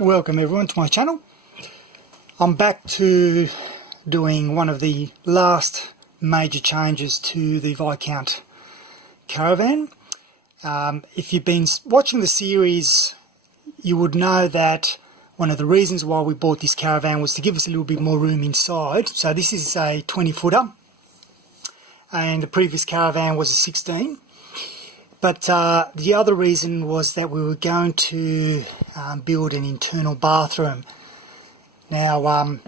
Welcome everyone to my channel. I'm back to doing one of the last major changes to the Viscount Caravan. If you've been watching the series, you would know that one of the reasons why we bought this caravan was to give us a little bit more room inside. So this is a 20-footer and the previous caravan was a 16. But the other reason was that we were going to build an internal bathroom. Now,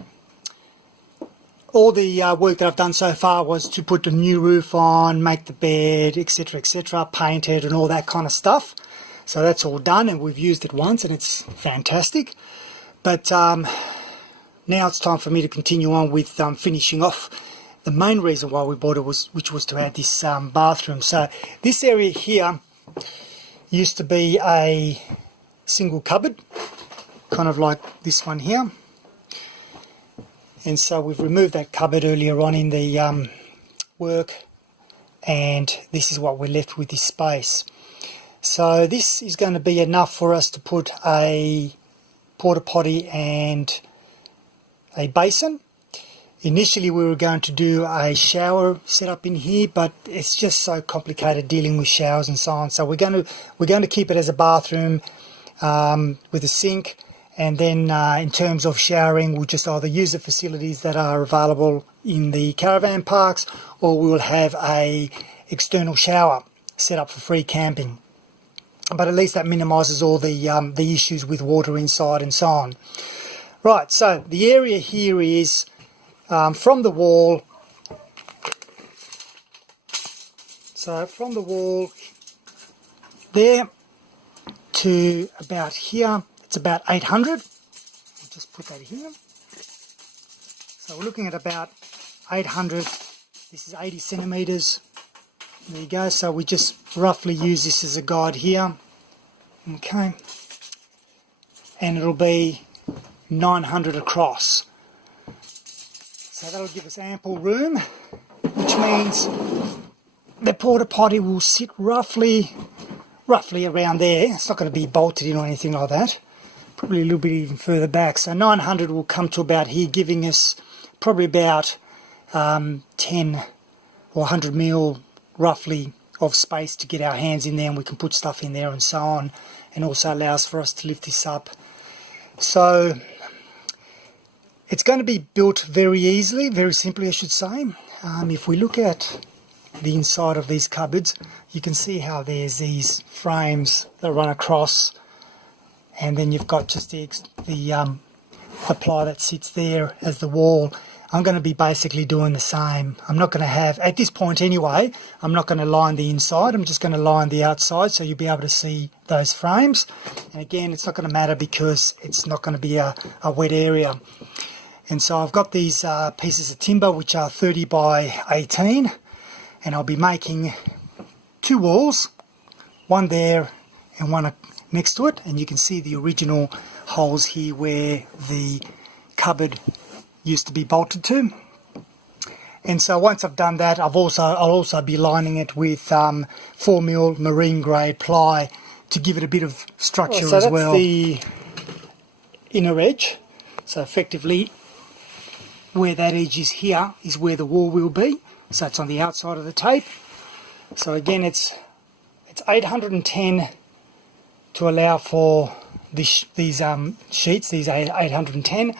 all the work that I've done so far was to put a new roof on, make the bed, etc., paint it and all that kind of stuff. So that's all done and we've used it once and it's fantastic. But now it's time for me to continue on with finishing off the main reason why we bought it, which was to add this bathroom. So this area here used to be a single cupboard, kind of like this one here. And so we've removed that cupboard earlier on in the work, and this is what we're left with, this space. So this is going to be enough for us to put a porta potty and a basin. Initially we were going to do a shower setup in here, but it's just so complicated dealing with showers and so on. So we're going to keep it as a bathroom with a sink, and then in terms of showering, we'll just either use the facilities that are available in the caravan parks, or we will have a external shower set up for free camping. But at least that minimises all the issues with water inside and so on. Right, so the area here is from the wall, so from the wall there to about here, it's about 800. I'll just put that here. So we're looking at about 800. This is 80 centimetres. There you go. So we just roughly use this as a guide here. Okay. And it'll be 900 across. So that'll give us ample room, which means the porta potty will sit roughly around there. It's not going to be bolted in or anything like that. Probably a little bit even further back. So 900 will come to about here, giving us probably about 10 or 100 mil roughly of space to get our hands in there, and we can put stuff in there and so on, and also allows for us to lift this up. So it's going to be built very easily, very simply I should say. If we look at the inside of these cupboards, you can see how there's these frames that run across, and then you've got just the ply that sits there as the wall. I'm going to be basically doing the same. I'm not going to have, at this point anyway, I'm not going to line the inside, I'm just going to line the outside, so you'll be able to see those frames. And again, it's not going to matter because it's not going to be a wet area. And so I've got these pieces of timber which are 30 by 18, and I'll be making two walls, one there and one next to it, and you can see the original holes here where the cupboard used to be bolted to. And so once I've done that, I'll also be lining it with 4mm marine grade ply to give it a bit of structure as well. So that's the inner edge. So effectively where that edge is here is where the wall will be. So it's on the outside of the tape. So again, it's 810 to allow for these sheets, these 810,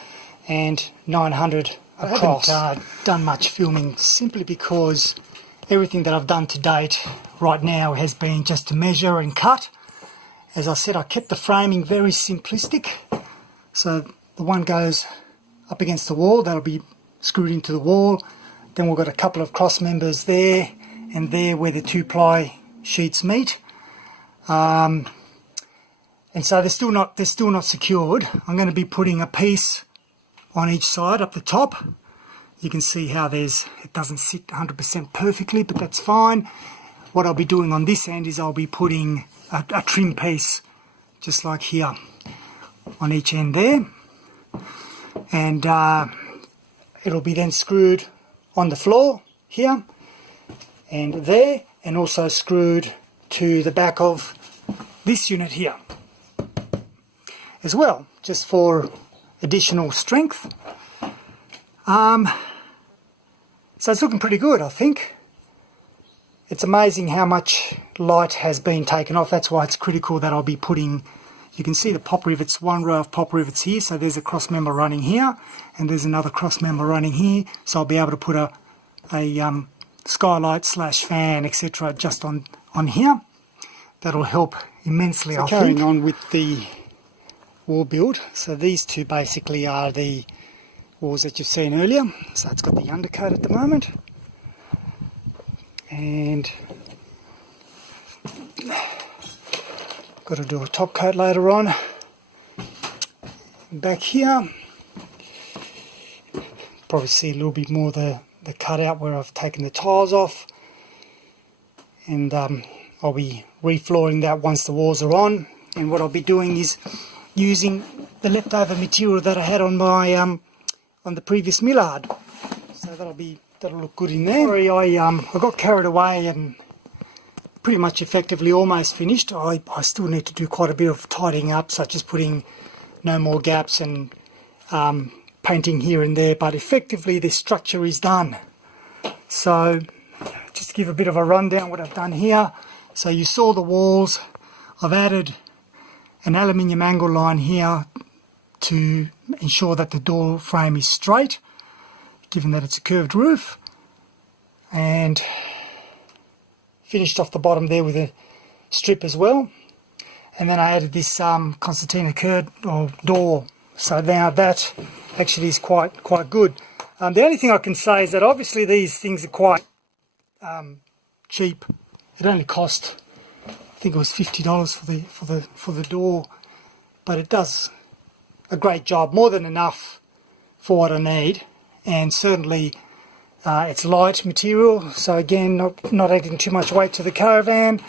and 900 across. I haven't done much filming simply because everything that I've done to date right now has been just to measure and cut. As I said, I kept the framing very simplistic. So the one goes up against the wall, that'll be screwed into the wall. Then we've got a couple of cross members there and there where the two ply sheets meet. And so they're still not secured. I'm going to be putting a piece on each side up the top. You can see how it doesn't sit 100% perfectly, but that's fine. What I'll be doing on this end is I'll be putting a trim piece just like here on each end there, and it'll be then screwed on the floor here and there, and also screwed to the back of this unit here. as well, just for additional strength. So it's looking pretty good, I think. It's amazing how much light has been taken off. That's why it's critical that I'll be putting, you can see the pop rivets, one row of pop rivets here, so there's a cross member running here, and there's another cross member running here, so I'll be able to put a skylight slash fan, etc. just on here. That'll help immensely, I think. Carrying on with the wall build, so these two basically are the walls that you've seen earlier. So it's got the undercoat at the moment, and got to do a top coat later on. Back here, probably see a little bit more the cutout where I've taken the tiles off, and I'll be reflooring that once the walls are on. And what I'll be doing is using the leftover material that I had on my on the previous millard, so that'll look good in there. Sorry, I got carried away and pretty much effectively almost finished. I still need to do quite a bit of tidying up, such as putting no more gaps and painting here and there, but effectively this structure is done. So just to give a bit of a rundown what I've done here. So you saw the walls. I've added an aluminium angle line here to ensure that the door frame is straight, given that it's a curved roof, and finished off the bottom there with a strip as well. And then I added this concertina curd or door, so now that actually is quite good. The only thing I can say is that obviously these things are quite cheap. It only cost, I think it was $50 for the door, but it does a great job, more than enough for what I need. And certainly it's light material, so again not adding too much weight to the Caravan,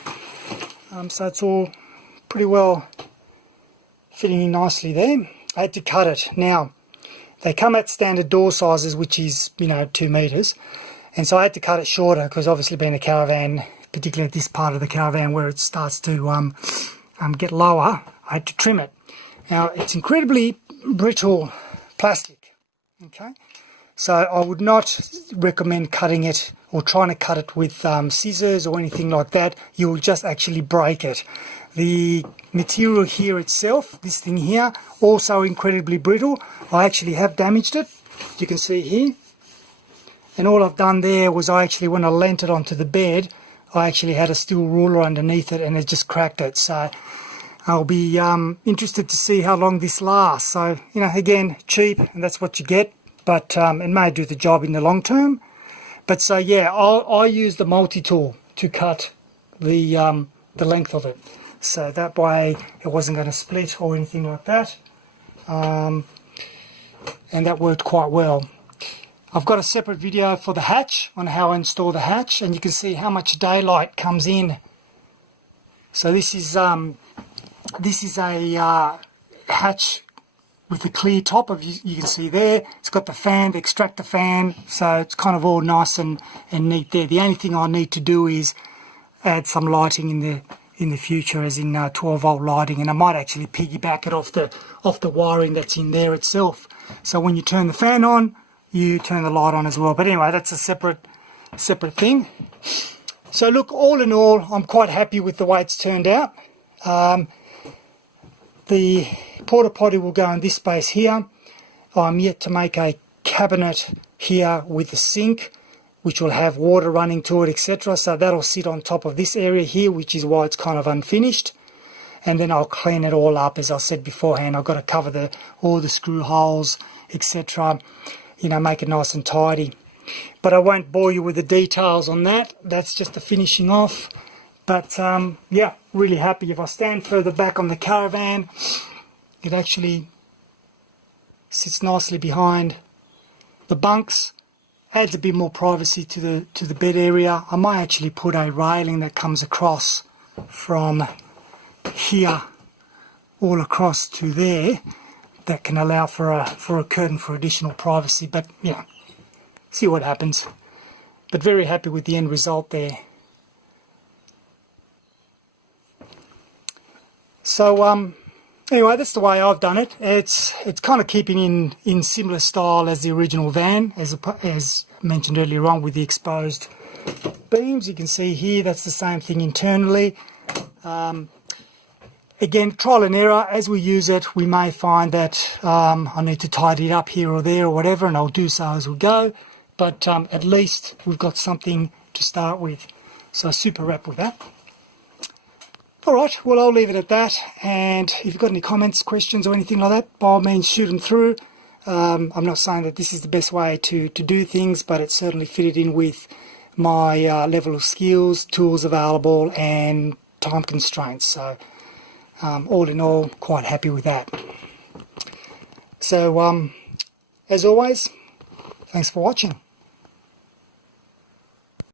so it's all pretty well fitting in nicely there. I had to cut it. Now they come at standard door sizes, which is 2 meters, and so I had to cut it shorter because obviously being a Caravan, particularly at this part of the Caravan where it starts to get lower, I had to trim it. Now it's incredibly brittle plastic, okay, so I would not recommend cutting it or trying to cut it with scissors or anything like that. You'll just actually break it. The material here itself, this thing here, also incredibly brittle. I actually have damaged it, you can see here, and all I've done there was when I leant it onto the bed, I actually had a steel ruler underneath it and it just cracked it. So I'll be interested to see how long this lasts. So, again, cheap, and that's what you get, but it may do the job in the long term. But so yeah, I use the multi-tool to cut the length of it, so that way it wasn't going to split or anything like that, and that worked quite well. I've got a separate video for the hatch on how I install the hatch, and you can see how much daylight comes in. So this is a hatch with a clear top, you can see there. It's got the fan, the extractor fan, so it's kind of all nice and neat there. The only thing I need to do is add some lighting in the future, as in 12-volt lighting, and I might actually piggyback it off the wiring that's in there itself. So when you turn the fan on, you turn the light on as well. But anyway, that's a separate thing. So look, all in all, I'm quite happy with the way it's turned out. The porta potty will go in this space here. I'm yet to make a cabinet here with a sink, which will have water running to it, etc. So that'll sit on top of this area here, which is why it's kind of unfinished. And then I'll clean it all up. As I said beforehand, I've got to cover all the screw holes, etc. Make it nice and tidy. But I won't bore you with the details on that. That's just the finishing off. But yeah, really happy. If I stand further back on the Caravan, it actually sits nicely behind the bunks, adds a bit more privacy to the bed area. I might actually put a railing that comes across from here all across to there, that can allow for a curtain for additional privacy. But yeah, see what happens. But very happy with the end result there. So Anyway, that's the way I've done it. It's kind of keeping in similar style as the original van, as mentioned earlier on with the exposed beams. You can see here that's the same thing internally. Again, trial and error. As we use it, we may find that I need to tidy it up here or there or whatever, and I'll do so as we go. But at least we've got something to start with. So super wrap with that. Alright, well, I'll leave it at that, and if you've got any comments, questions or anything like that, by all means shoot them through. I'm not saying that this is the best way to do things, but it certainly fitted in with my level of skills, tools available and time constraints. So all in all, quite happy with that. So as always, thanks for watching.